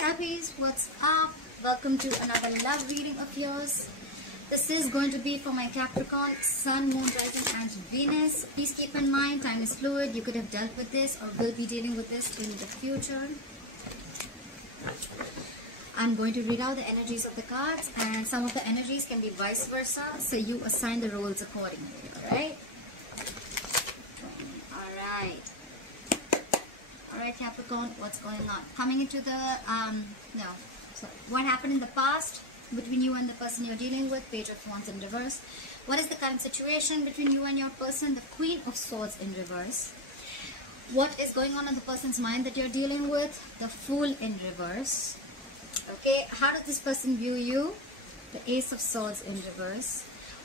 Cappies, what's up? Welcome to another love reading of yours. This is going to be for my Capricorn, Sun, Moon, Rising and Venus. Please keep in mind, time is fluid. You could have dealt with this or will be dealing with this in the future. I'm going to read out the energies of the cards, and some of the energies can be vice versa, so you assign the roles accordingly, alright? Alright, Capricorn, what's going on? Coming into the, what happened in the past between you and the person you're dealing with? Page of Wands in reverse. What is the current situation between you and your person? The Queen of Swords in reverse. What is going on in the person's mind that you're dealing with? The Fool in reverse. Okay, how does this person view you? The Ace of Swords in reverse.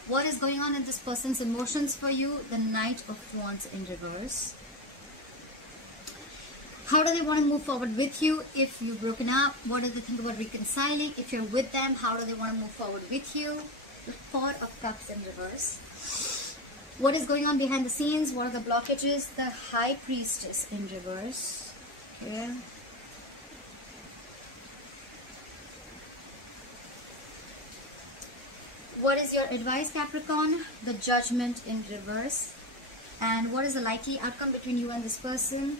What is going on in this person's emotions for you? The Knight of Wands in reverse. How do they want to move forward with you if you've broken up? What do they think about reconciling? If you're with them, how do they want to move forward with you? The Four of Cups in reverse. What is going on behind the scenes? What are the blockages? The High Priestess in reverse. Okay. What is your advice, Capricorn? The Judgment in reverse. And what is the likely outcome between you and this person?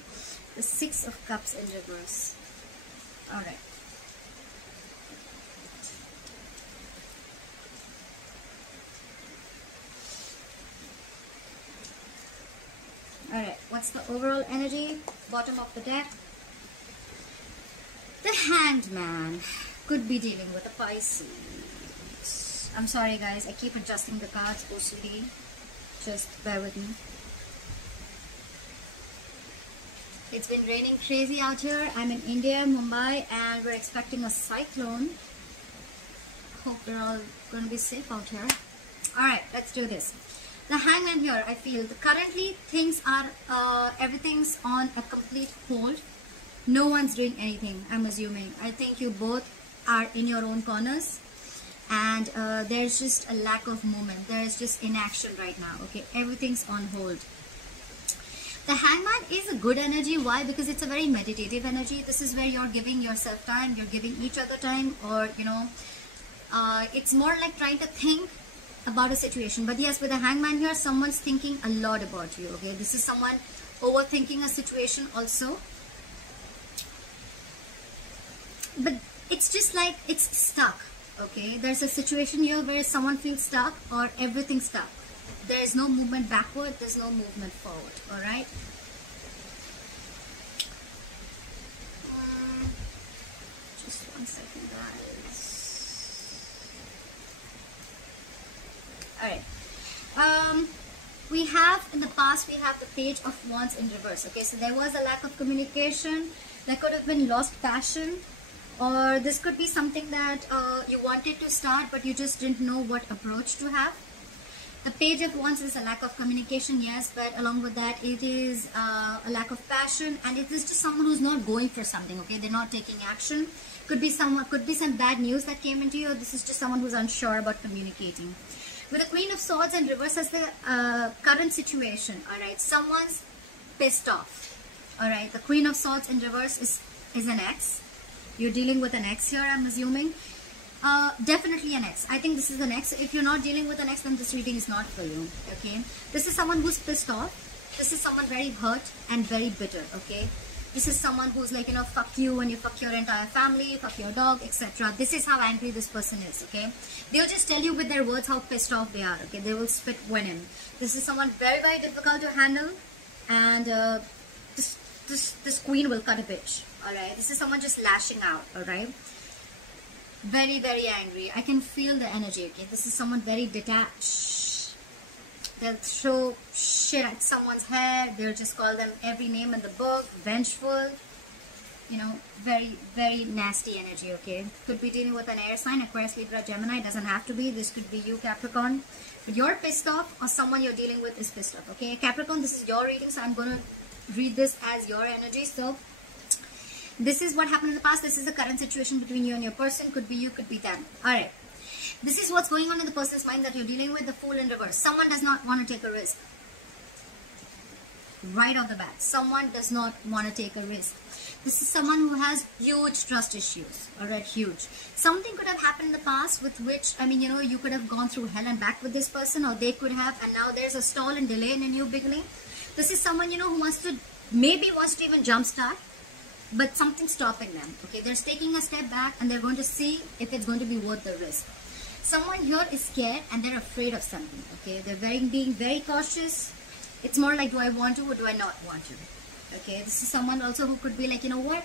The Six of Cups in reverse. Alright. Alright, what's the overall energy? Bottom of the deck. The Hanged Man could be dealing with a Pisces. I'm sorry guys, I keep adjusting the cards, OCD. Just bear with me. It's been raining crazy out here. I'm in India, Mumbai, and we're expecting a cyclone. Hope we're all going to be safe out here. Alright, let's do this. The Hangman here, I feel currently things are, everything's on a complete hold. No one's doing anything, I'm assuming. I think you both are in your own corners. And there's just a lack of movement. There's just inaction right now, okay? Everything's on hold. The Hangman is a good energy. Why? Because it's a very meditative energy. This is where you're giving yourself time, you're giving each other time, or, you know, it's more like trying to think about a situation. But yes, with the Hangman here, someone's thinking a lot about you, okay? This is someone overthinking a situation also. But it's just like it's stuck, okay? There's a situation here where someone feels stuck or everything's stuck. There is no movement backward, there's no movement forward, alright? Just 1 second, guys. Alright. We have, in the past, we have the Page of Wands in reverse, okay? So there was a lack of communication, there could have been lost passion, or this could be something that you wanted to start, but you just didn't know what approach to have. The Page of Wands is a lack of communication, yes, but along with that, it is a lack of passion, and it is just someone who's not going for something, okay? They're not taking action. Could be some bad news that came into you. This is just someone who's unsure about communicating. With the Queen of Swords in reverse as the current situation, alright? Someone's pissed off, alright? The Queen of Swords in reverse is an ex. You're dealing with an ex here, I'm assuming. Definitely an ex. I think this is an ex. If you're not dealing with an ex, then this reading is not for you, okay? This is someone who's pissed off. This is someone very hurt and very bitter, okay? This is someone who's like, you know, fuck you and you fuck your entire family, fuck your dog, etc. This is how angry this person is, okay? They'll just tell you with their words how pissed off they are, okay? They will spit venom. This is someone very, very difficult to handle, and this queen will cut a bitch, alright? This is someone just lashing out, alright? Very, very angry. I can feel the energy, okay? This is someone very detached. They'll throw shit at someone's head. They'll just call them every name in the book. Vengeful. You know, very, very nasty energy, okay? Could be dealing with an air sign, Aquarius, Libra, Gemini. Doesn't have to be. This could be you, Capricorn. But you're pissed off, or someone you're dealing with is pissed off, okay? Capricorn, this is your reading, so I'm going to read this as your energy. So this is what happened in the past. This is the current situation between you and your person. Could be you, could be them. Alright. This is what's going on in the person's mind that you're dealing with. The Fool in reverse. Someone does not want to take a risk. right off the bat. Someone does not want to take a risk. This is someone who has huge trust issues, alright, huge. Something could have happened in the past with which, I mean, you know, you could have gone through hell and back with this person, or they could have, and now there's a stall and delay in a new beginning. This is someone, you know, who wants to, maybe wants to even jumpstart, but something's stopping them, okay? They're taking a step back and they're going to see if it's going to be worth the risk. Someone here is scared and they're afraid of something, okay? They're being very cautious. It's more like, do I want to or do I not want to? Okay, this is someone also who could be like, you know what?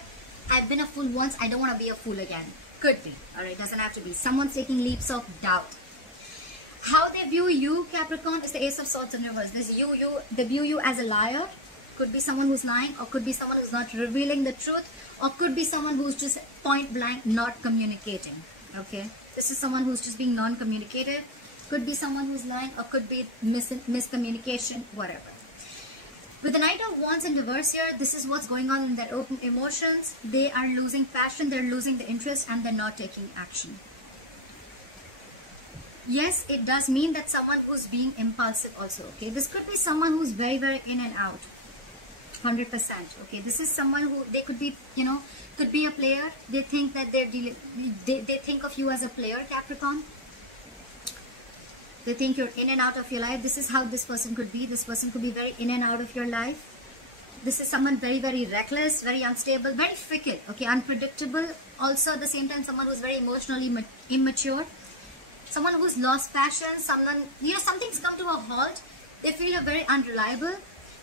I've been a fool once. I don't want to be a fool again. Could be. Alright, doesn't have to be. Someone's taking leaps of doubt. How they view you, Capricorn, is the Ace of Swords in reverse. They view you as a liar. Could be someone who's lying, or could be someone who's not revealing the truth, or could be someone who's just point blank not communicating. Okay, this is someone who's just being non-communicative. Could be someone who's lying, or could be miscommunication, whatever. With the Knight of Wands in reverse here, this is what's going on in their open emotions. They are losing passion, they're losing the interest, and they're not taking action. Yes, it does mean that someone who's being impulsive also, okay? This could be someone who's very, very in and out. 100%, okay? This is someone who, they could be, you know, could be a player. They think that they're dealing, they think of you as a player, Capricorn. They think you're in and out of your life. This is how this person could be. This person could be very in and out of your life. This is someone very, very reckless, very unstable, very fickle, okay, unpredictable. Also at the same time, someone who's very emotionally immature. Someone who's lost passion, someone, you know, something's come to a halt. They feel you're very unreliable.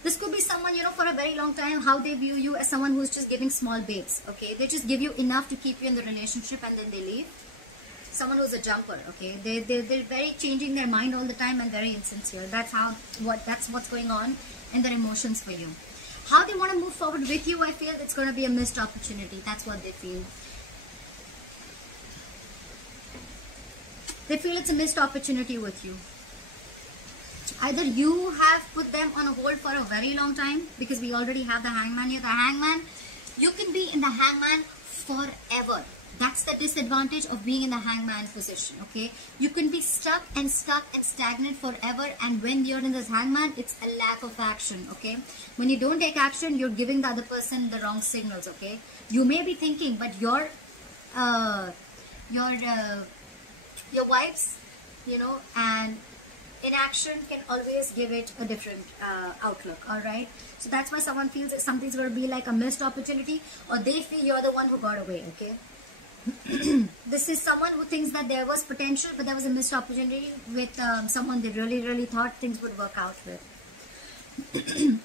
This could be someone, you know, for a very long time, how they view you as someone who's just giving small baits, okay. They just give you enough to keep you in the relationship and then they leave. Someone who's a jumper, okay, they're very changing their mind all the time and very insincere. That's what's going on in their emotions for you. How they want to move forward with you, I feel it's going to be a missed opportunity. That's what they feel. They feel it's a missed opportunity with you. Either you have put them on a hold for a very long time, because we already have the Hangman here. The Hangman, you can be in the Hangman forever. That's the disadvantage of being in the Hangman position, okay? You can be stuck and stagnant forever, and when you're in this Hangman, it's a lack of action, okay? When you don't take action, you're giving the other person the wrong signals, okay? You may be thinking, but your vibes, you know, and inaction can always give it a different outlook, all right? So that's why someone feels that something's going to be like a missed opportunity, or they feel you're the one who got away, okay? This is someone who thinks that there was potential, but there was a missed opportunity with someone they really thought things would work out with.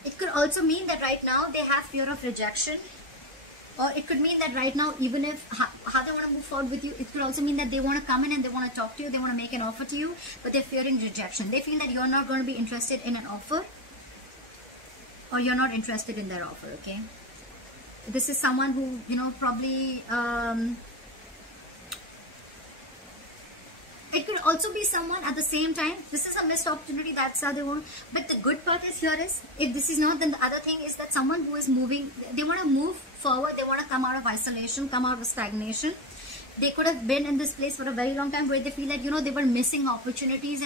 It could also mean that right now they have fear of rejection, or it could mean that right now, even if how they want to move forward with you, it could also mean that they want to come in and they want to talk to you, they want to make an offer to you, but they're fearing rejection. They feel that you're not going to be interested in an offer, or you're not interested in their offer, okay? This is someone who, you know, probably it could also be someone at the same time. This is a missed opportunity, that's how they want. But the good part is here is, if this is not, then the other thing is that someone who is moving, they want to move forward, they want to come out of isolation, come out of stagnation. They could have been in this place for a very long time where they feel like, you know, they were missing opportunities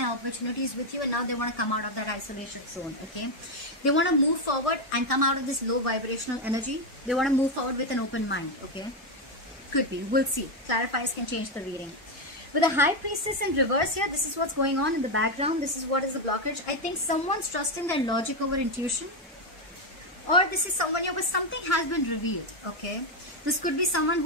with you, and now they want to come out of that isolation zone, okay? They want to move forward and come out of this low vibrational energy. They want to move forward with an open mind, okay? Could be, we'll see. Clarifiers can change the reading. With the High Priestess in reverse here, this is what's going on in the background. This is what is the blockage. I think someone's trusting their logic over intuition. Or this is someone here, but something has been revealed, okay? This could be someone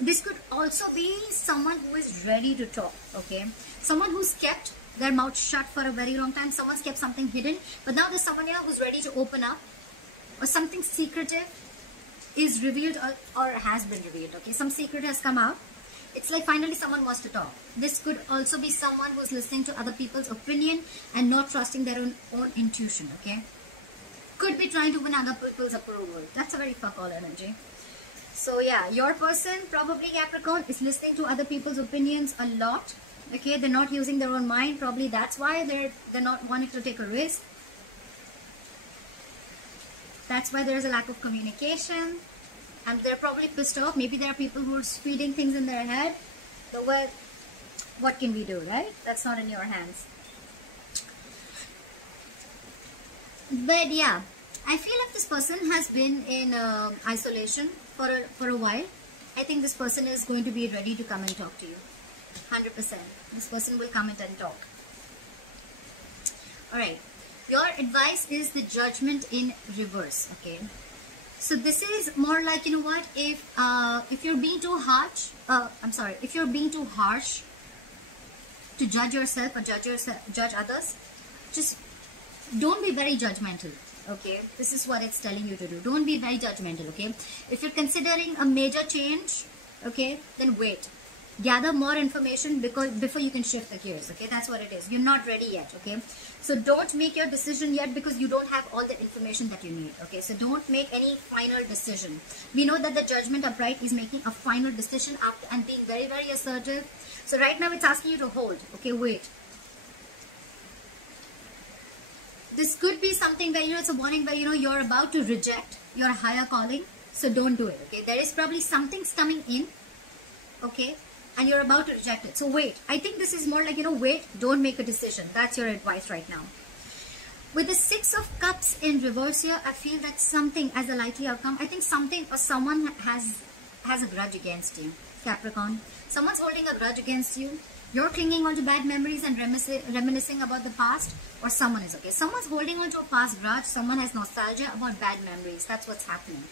this could also be someone who is ready to talk, okay? Someone who's kept their mouth shut for a very long time. Someone's kept something hidden, but now there's someone here who's ready to open up, or something secretive is revealed or has been revealed, okay? Some secret has come out. It's like finally someone wants to talk. This could also be someone who's listening to other people's opinion and not trusting their own intuition, okay? Could be trying to win other people's approval. That's a very fuck all energy. So yeah, your person, probably Capricorn, is listening to other people's opinions a lot, okay? They're not using their own mind. Probably that's why they're not wanting to take a risk. That's why there's a lack of communication. And they're probably pissed off. Maybe there are people who are feeding things in their head. But well, what can we do, right? That's not in your hands. But yeah, I feel if this person has been in isolation for a while, I think this person is going to be ready to come and talk to you. 100%. This person will come in and talk. Alright. Your advice is the Judgment in reverse. Okay. So this is more like, you know what, if you're being too harsh, if you're being too harsh to judge yourself or judge others, just don't be very judgmental. Okay, this is what it's telling you to do. Don't be very judgmental. Okay, if you're considering a major change, okay, then wait, gather more information before you can shift the gears. Okay, that's what it is. You're not ready yet. Okay, so don't make your decision yet because you don't have all the information that you need. Okay, so don't make any final decision. We know that the Judgment upright is making a final decision after and being very, very assertive. So right now it's asking you to hold. Okay, wait. This could be something where, you know, it's a warning where, you know, you're about to reject your higher calling. So don't do it. Okay, there is probably something's coming in. Okay, and you're about to reject it. So wait. I think this is more like, you know, wait, don't make a decision. That's your advice right now. With the Six of Cups in reverse here, I feel that something as a likely outcome, I think something or someone has a grudge against you, Capricorn. Someone's holding a grudge against you. You're clinging on to bad memories and reminiscing about the past, or someone is. Okay, someone's holding on to a past grudge. Someone has nostalgia about bad memories. That's what's happening.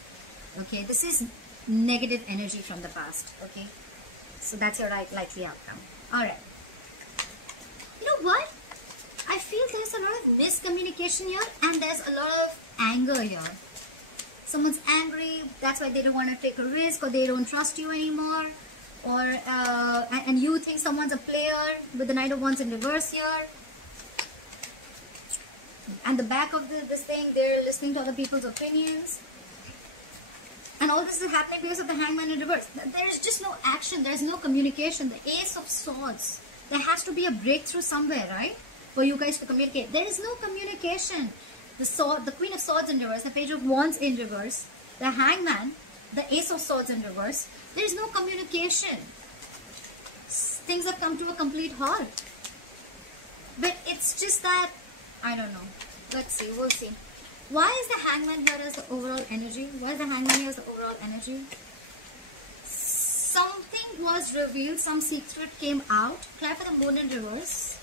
Okay, this is negative energy from the past. Okay, so that's your likely outcome. Alright. You know what? I feel there's a lot of miscommunication here and there's a lot of anger here. Someone's angry, that's why they don't want to take a risk, or they don't trust you anymore, or and you think someone's a player with the Knight of Wands in reverse here. And the back of this thing, they're listening to other people's opinions. And all this is happening because of the Hangman in reverse. There's just no action. There's no communication. The Ace of Swords. There has to be a breakthrough somewhere, right? For you guys to communicate. There is no communication. The Queen of Swords in reverse. The Page of Wands in reverse. The Hangman. The Ace of Swords in reverse. There is no communication. Things have come to a complete halt. But it's just that, I don't know. Let's see. We'll see. Why is the Hangman here as the overall energy? Why is the Hangman here as the overall energy? Something was revealed. Some secret came out. Clap for the Moon in reverse.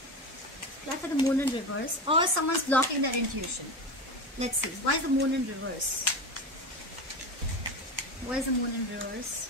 Clap for the Moon in reverse. Or someone's blocking their intuition. Let's see. Why is the Moon in reverse? Why is the Moon in reverse?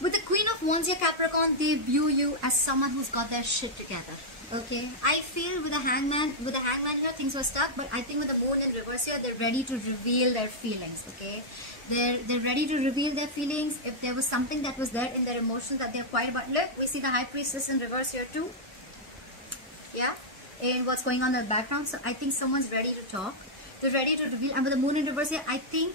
With the Queen of Wands here, Capricorn, they view you as someone who's got their shit together. Okay, I feel with the Hangman here, things were stuck, but I think with the Moon in reverse here, they're ready to reveal their feelings. Okay, they're ready to reveal their feelings. If there was something that was there in their emotions that they're quiet about, look, we see the High Priestess in reverse here too. Yeah, and what's going on in the background. So I think someone's ready to talk. They're ready to reveal, and with the Moon in reverse here, I think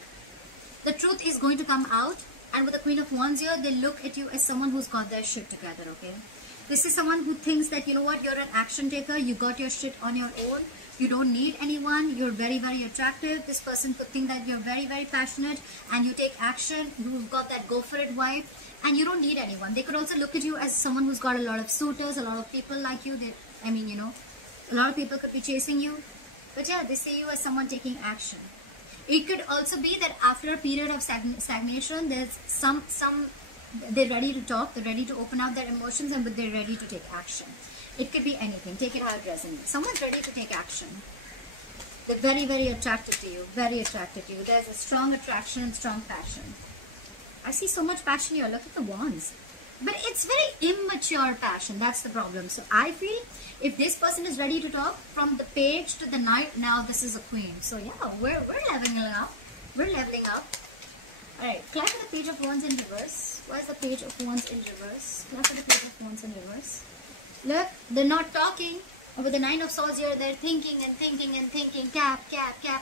the truth is going to come out. And with the Queen of Wands here, they look at you as someone who's got their shit together. Okay. This is someone who thinks that, you know what, you're an action taker, you got your shit on your own, you don't need anyone, you're very, very attractive. This person could think that you're very, very passionate and you take action, you've got that go for it vibe, and you don't need anyone. They could also look at you as someone who's got a lot of suitors, a lot of people like you. I mean, you know, a lot of people could be chasing you. But yeah, they see you as someone taking action. It could also be that after a period of stagnation, there's they're ready to talk, they're ready to open out their emotions, and they're ready to take action. It could be anything. Take it how it resonates. Someone's ready to take action. They're very, very attracted to you. Very attracted to you. There's a strong attraction and strong passion. I see so much passion here. Look at the wands. But it's very immature passion. That's the problem. So I feel if this person is ready to talk, from the Page to the Knight, now this is a Queen. So yeah, we're leveling up. We're leveling up. Alright, clap for the Page of Wands in reverse. Why is the Page of Wands in reverse? Clap for the Page of Wands in reverse. Look, they're not talking. With the Nine of Swords here, they're thinking and thinking and thinking. Cap.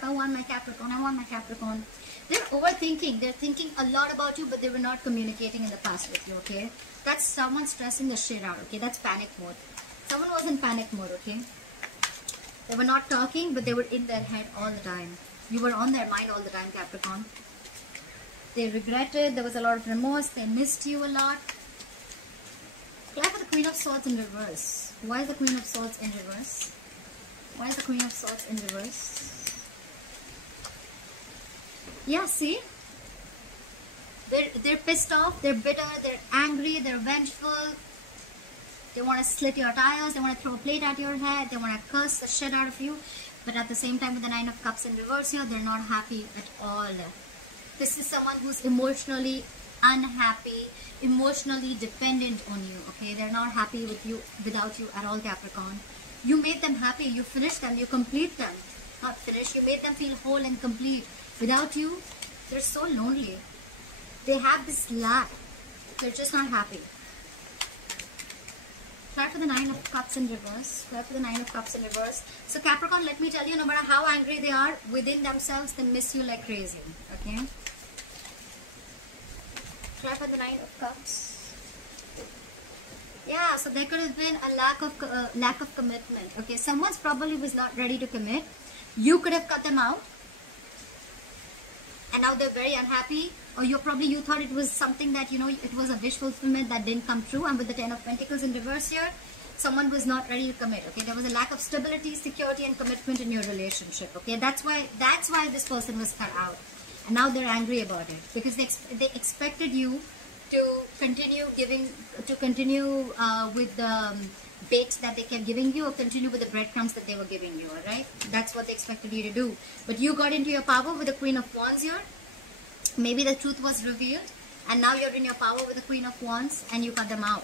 I want my Capricorn. I want my Capricorn. They're overthinking. They're thinking a lot about you, but they were not communicating in the past with you, okay? That's someone stressing the shit out, okay? That's panic mode. Someone was in panic mode, okay? They were not talking, but they were in their head all the time. You were on their mind all the time, Capricorn. They regretted. There was a lot of remorse. They missed you a lot. Clap for the Queen of Swords in reverse. Why is the Queen of Swords in reverse? Why is the Queen of Swords in reverse? Yeah, see? They're pissed off, they're bitter, they're angry, they're vengeful. They want to slit your tires, they want to throw a plate at your head, they want to curse the shit out of you. But at the same time, with the Nine of Cups in reverse here, they're not happy at all. This is someone who's emotionally unhappy, emotionally dependent on you, okay? They're not happy with you, without you at all, Capricorn. You made them happy, you finished them, you complete them. Not finish, you made them feel whole and complete. Without you, they're so lonely. They have this lack. They're just not happy. Try for the Nine of Cups in reverse. Try for the Nine of Cups in reverse. So Capricorn, let me tell you, no matter how angry they are, within themselves, they miss you like crazy. Okay? Try for the Nine of Cups. Yeah, so there could have been a lack of commitment. Okay, someone's probably was not ready to commit. You could have cut them out. And now they're very unhappy, or you thought it was something that, you know, it was a wish fulfillment that didn't come true. And with the Ten of Pentacles in reverse here, someone was not ready to commit. Okay, there was a lack of stability, security, and commitment in your relationship. Okay, that's why this person was cut out, and now they're angry about it because they expected you to continue with the bait that they kept giving you, or continue with the breadcrumbs that they were giving you. All right, that's what they expected you to do. But you got into your power with the Queen of Wands here. Maybe the truth was revealed, and now you're in your power with the Queen of Wands, and you cut them out.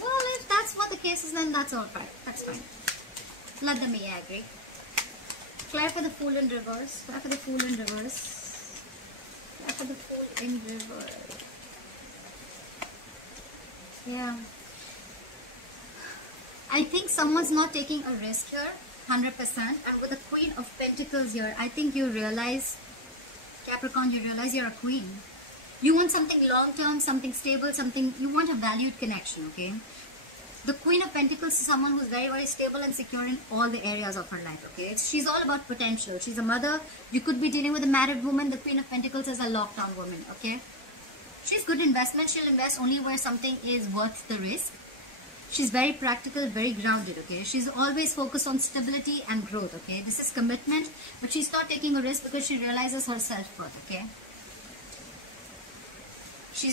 Well, if that's what the case is, then that's all right. That's fine. Let them be angry. Clear for the Fool in reverse. Clear for the Fool in reverse. Clear for the Fool in reverse. Yeah. I think someone's not taking a risk here, 100%. And with the Queen of Pentacles here, I think you realize, Capricorn, you realize you're a queen. You want something long-term, something stable, you want a valued connection, okay? The Queen of Pentacles is someone who's very, very stable and secure in all the areas of her life, okay? She's all about potential. She's a mother. You could be dealing with a married woman. The Queen of Pentacles is a lockdown woman, okay? She's good investment. She'll invest only where something is worth the risk. She's very practical, very grounded, okay? She's always focused on stability and growth, okay? This is commitment, but she's not taking a risk because she realizes her self-worth, okay? She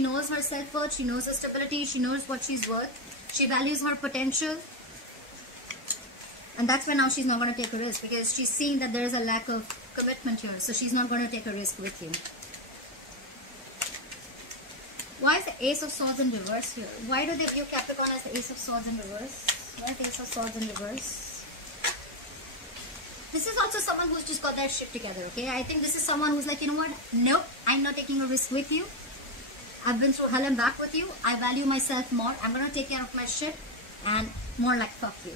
knows her self-worth, she knows her stability, she knows what she's worth, she values her potential. And that's why now she's not going to take a risk, because she's seeing that there is a lack of commitment here, so she's not going to take a risk with you. Why is the Ace of Swords in reverse here? Why do they view Capricorn as the Ace of Swords in reverse? Why is the Ace of Swords in reverse? This is also someone who's just got their shit together, okay? I think this is someone who's like, you know what? Nope, I'm not taking a risk with you. I've been through hell and back with you. I value myself more. I'm going to take care of my shit, and more like fuck you.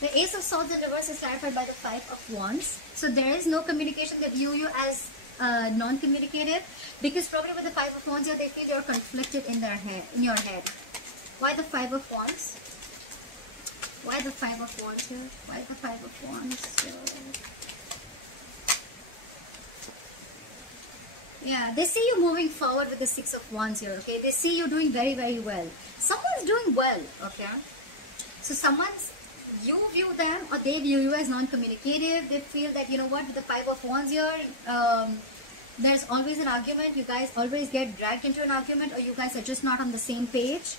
The Ace of Swords in reverse is clarified by the Five of Wands. So there is no communication. They view you as non-communicative, because probably with the Five of Wands here, they feel you're conflicted in your head. Why the Five of Wands? Why the Five of Wands here? Why the Five of Wands here? Yeah, they see you moving forward with the Six of Wands here, okay? They see you doing very, very well. Someone's doing well, okay? So you view them, or they view you as non-communicative. They feel that, you know what, with the Five of Wands here, there's always an argument. You guys always get dragged into an argument, or you guys are just not on the same page.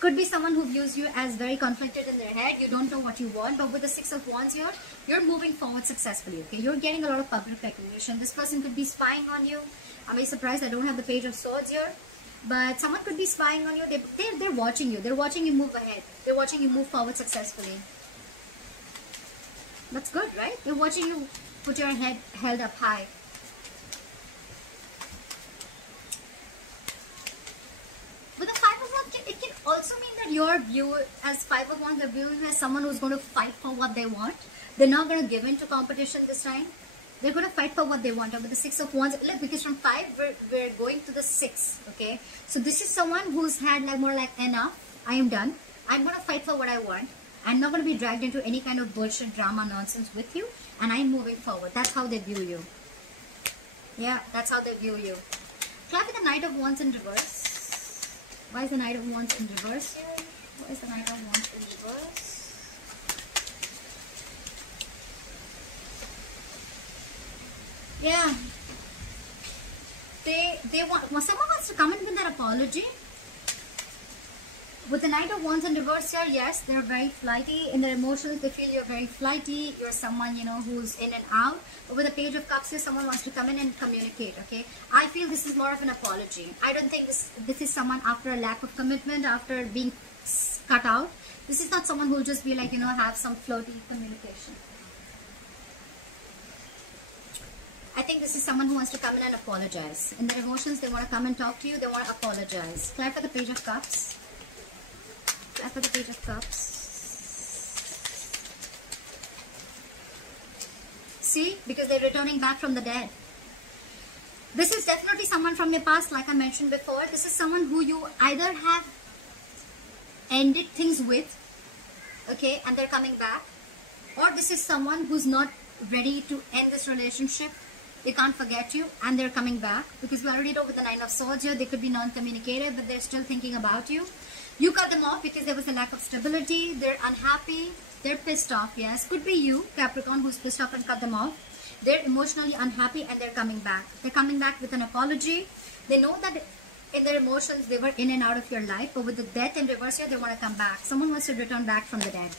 Could be someone who views you as very conflicted in their head. You don't know what you want, but with the Six of Wands here, you're moving forward successfully, okay? You're getting a lot of public recognition. This person could be spying on you. I'm very surprised I don't have the Page of Swords here, but someone could be spying on you. They're watching you. They're watching you move ahead. They're watching you move forward successfully. That's good, right? They're watching you put your head held up high. With the Five of Wands, it can also mean that your view as Five of Wands, they're viewing you as someone who's going to fight for what they want. They're not going to give in to competition this time. They're going to fight for what they want. And with the Six of Wands, look, because from 5, we're going to the 6, okay? So this is someone who's had like more like, enough, I am done. I'm going to fight for what I want. I'm not going to be dragged into any kind of bullshit, drama, nonsense with you. And I'm moving forward. That's how they view you. Yeah, that's how they view you. Clap with the Knight of Wands in reverse. Why is the Knight of Wands in reverse here? Why is the Knight of Wands in reverse? Yeah. They want, someone wants to come in with their apology. With the Knight of Wands in reverse here, yes, they're very flighty. In their emotions, they feel you're very flighty. You're someone, you know, who's in and out. But with the Page of Cups here, someone wants to come in and communicate, okay? I feel this is more of an apology. I don't think this is someone after a lack of commitment, after being cut out. This is not someone who'll just be like, you know, have some floaty communication. I think this is someone who wants to come in and apologize. In their emotions, they want to come and talk to you. They want to apologize. Clarify the Page of Cups. Clarify the Page of Cups. See? Because they're returning back from the dead. This is definitely someone from your past, like I mentioned before. This is someone who you either have ended things with, okay, and they're coming back. Or this is someone who's not ready to end this relationship. They can't forget you and they're coming back, because we already know with the Nine of Swords here, they could be non-communicative, but they're still thinking about you. You cut them off because there was a lack of stability. They're unhappy. They're pissed off. Yes, could be you, Capricorn, who's pissed off and cut them off. They're emotionally unhappy and they're coming back. They're coming back with an apology. They know that in their emotions, they were in and out of your life, but with the Death in reverse here, they want to come back. Someone wants to return back from the dead.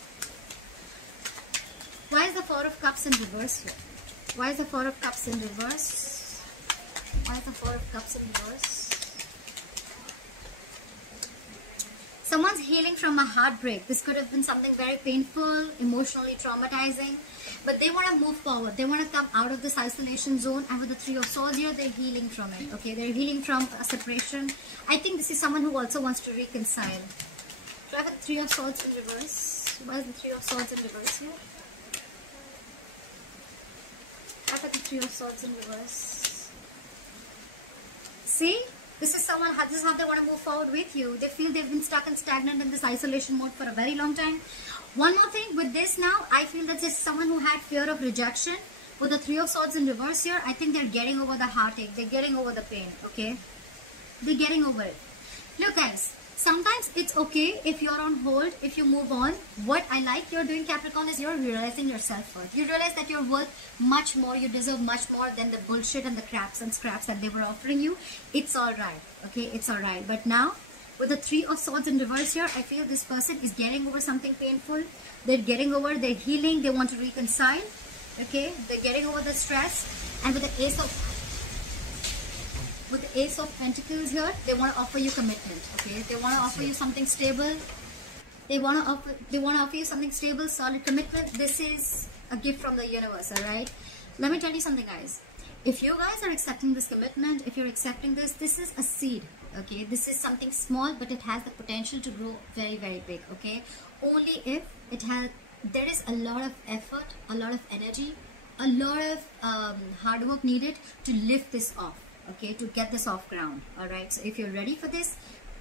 Why is the Four of Cups in reverse here? Why is the Four of Cups in reverse? Why is the Four of Cups in reverse? Someone's healing from a heartbreak. This could have been something very painful, emotionally traumatizing, but they want to move forward. They want to come out of this isolation zone, and with the Three of Swords here, they're healing from it. Okay, they're healing from a separation. I think this is someone who also wants to reconcile. Do I have the Three of Swords in reverse? Why is the Three of Swords in reverse here? I have the Three of Swords in reverse. See? This is someone, this is how they want to move forward with you. They feel they've been stuck and stagnant in this isolation mode for a very long time. One more thing with this now, I feel that this is someone who had fear of rejection. With the Three of Swords in reverse here, I think they're getting over the heartache. They're getting over the pain, okay? They're getting over it. Look guys, sometimes it's okay if you're on hold, if you move on. What I like you're doing, Capricorn, is you're realizing your self-worth. You realize that you're worth much more, you deserve much more than the bullshit and the craps and scraps that they were offering you. It's alright, okay, it's alright. But now, with the Three of Swords in reverse here, I feel this person is getting over something painful. They're getting over, they're healing, they want to reconcile, okay, they're getting over the stress. And with the Ace of Pentacles here, they want to offer you commitment, okay? They want to offer you something stable. They want to offer you something stable, solid commitment. This is a gift from the universe, all right? Let me tell you something, guys. If you guys are accepting this commitment, if you're accepting this, this is a seed, okay? This is something small, but it has the potential to grow very, very big, okay? Only if it has, there is a lot of effort, a lot of energy, a lot of hard work needed to lift this off. Okay, to get this off ground. All right, so if you're ready for this,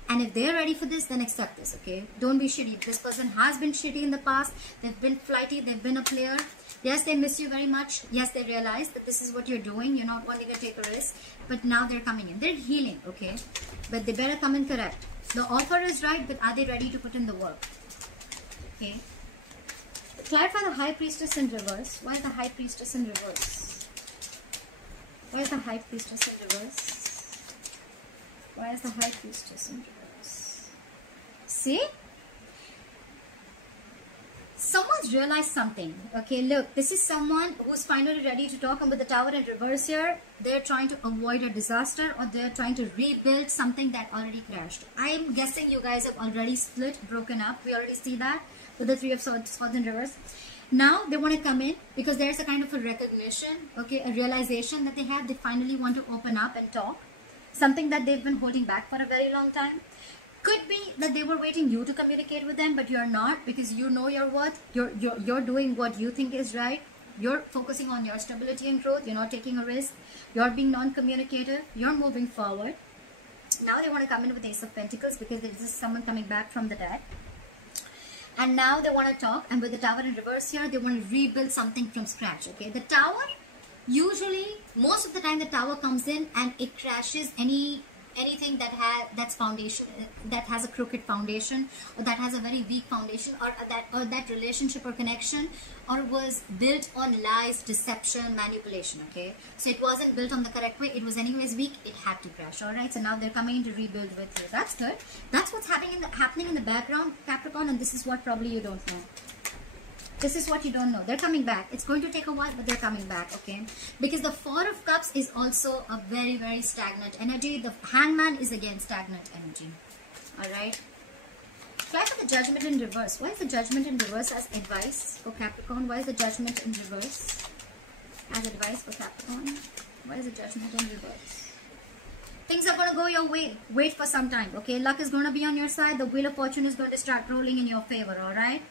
and if they're ready for this, then accept this. Okay, don't be shitty. This person has been shitty in the past. They've been flighty, they've been a player. Yes, they miss you very much. Yes, they realize that this is what you're doing, you're not wanting to take a risk, but now they're coming in, they're healing. Okay, but they better come in correct. The offer is right, but are they ready to put in the work? Okay, clarify the High Priestess in reverse. Why is the High Priestess in reverse? Why is the High Priestess in reverse? Why is the High Priestess in reverse? See? Someone's realized something. Okay, look, this is someone who's finally ready to talk, and with the Tower in reverse here, they're trying to avoid a disaster, or they're trying to rebuild something that already crashed. I'm guessing you guys have already split, broken up. We already see that with the Three of Swords in reverse. Now they want to come in because there's a kind of a recognition, okay, a realization that they have. They finally want to open up and talk, something that they've been holding back for a very long time. Could be that they were waiting you to communicate with them, but you're not, because you know your worth. You're doing what you think is right. You're focusing on your stability and growth. You're not taking a risk. You're being non-communicative. You're moving forward. Now they want to come in with Ace of Pentacles because there's just someone coming back from the dead. And now they want to talk, and with the Tower in reverse here, they want to rebuild something from scratch, okay? The Tower, usually, most of the time the Tower comes in and it crashes any anything that's foundation, that has a crooked foundation, or that has a very weak foundation, or that relationship or connection, or was built on lies, deception, manipulation. Okay, so it wasn't built on the correct way, it was anyways weak, it had to crash. All right, so now they're coming to rebuild with you. That's good. That's what's happening in the background, Capricorn, and this is what probably you don't know. This is what you don't know. They're coming back. It's going to take a while, but they're coming back, okay? Because the Four of Cups is also a very, very stagnant energy. The Hangman is again stagnant energy. Alright? Try for the Judgment in reverse. Why is the Judgment in reverse as advice for Capricorn? Why is the Judgment in reverse as advice for Capricorn? Why is the Judgment in reverse? Things are going to go your way. Wait for some time, okay? Luck is going to be on your side. The Wheel of Fortune is going to start rolling in your favor, alright?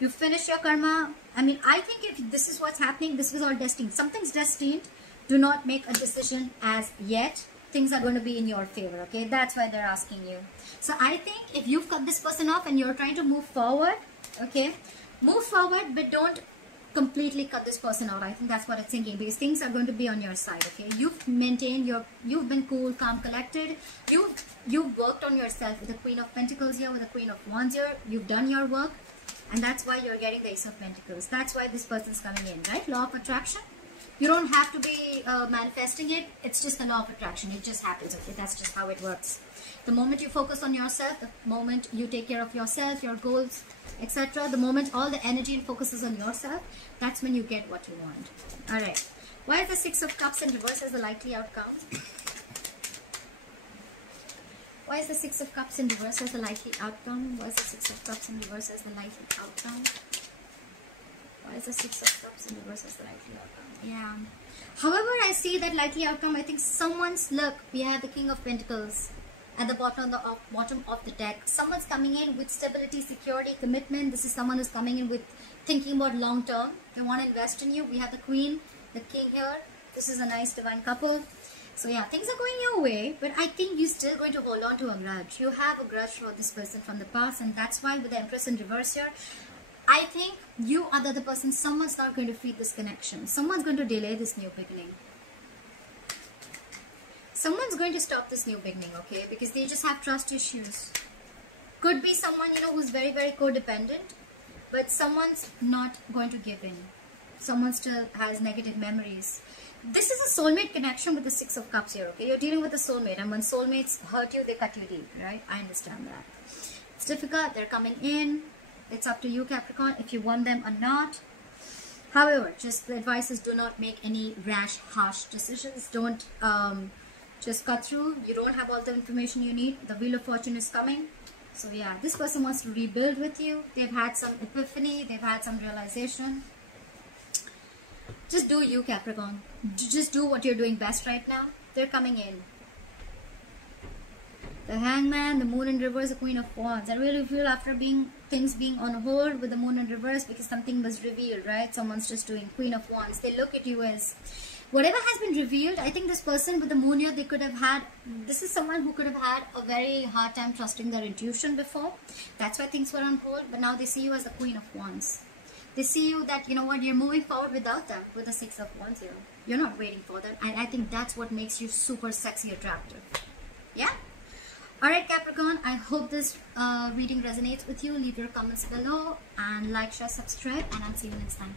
You finish your karma. I mean, I think if this is what's happening, this was all destined. Something's destined. Do not make a decision as yet. Things are going to be in your favor, okay? That's why they're asking you. So I think if you've cut this person off and you're trying to move forward, okay? Move forward, but don't completely cut this person out. I think that's what it's thinking, because things are going to be on your side, okay? You've maintained you've been cool, calm, collected. You've worked on yourself with the Queen of Pentacles here, with the Queen of Wands here. You've done your work. And that's why you're getting the Ace of Pentacles. That's why this person's coming in, right? Law of attraction. You don't have to be manifesting it. It's just the law of attraction. It just happens, okay? That's just how it works. The moment you focus on yourself, the moment you take care of yourself, your goals, etc., the moment all the energy and focus is on yourself, that's when you get what you want. Alright. Why is the Six of Cups in reverse as the likely outcome? Why is the Six of Cups in reverse as the likely outcome? Why is the Six of Cups in reverse as the likely outcome? Why is the Six of Cups in reverse as the likely outcome? Yeah. However, I see that likely outcome. I think someone's, look, we have the King of Pentacles at the bottom of the deck. Someone's coming in with stability, security, commitment. This is someone who's coming in with thinking about long term. They want to invest in you. We have the Queen, the King here. This is a nice divine couple. So yeah, things are going your way, but I think you're still going to hold on to a grudge. You have a grudge for this person from the past, and that's why with the Empress in reverse here, I think you are the other person. Someone's not going to feed this connection. Someone's going to delay this new beginning. Someone's going to stop this new beginning, okay? Because they just have trust issues. Could be someone, you know, who's very, very codependent, but someone's not going to give in. Someone still has negative memories. This is a soulmate connection with the Six of Cups here, okay? You're dealing with a soulmate, and when soulmates hurt you, they cut you deep, right? I understand that. It's difficult. They're coming in. It's up to you, Capricorn, if you want them or not. However, just the advice is do not make any rash, harsh decisions. Don't just cut through. You don't have all the information you need. The Wheel of Fortune is coming. So yeah, this person wants to rebuild with you. They've had some epiphany. They've had some realization. Just do you, Capricorn. Just do what you're doing best right now. They're coming in. The Hangman, the Moon in reverse, the Queen of Wands. I really feel after things being on hold with the Moon in reverse, because something was revealed, right? Someone's just doing Queen of Wands. They look at you as whatever has been revealed. I think this person with the Moon here, they could have had, this is someone who could have had a very hard time trusting their intuition before. That's why things were on hold. But now they see you as the Queen of Wands. They see you that, you know what, you're moving forward without them, with the Six of Wands here. You're not waiting for them. And I think that's what makes you super sexy, attractive. Yeah? Alright, Capricorn, I hope this reading resonates with you. Leave your comments below and like, share, subscribe, and I'll see you next time.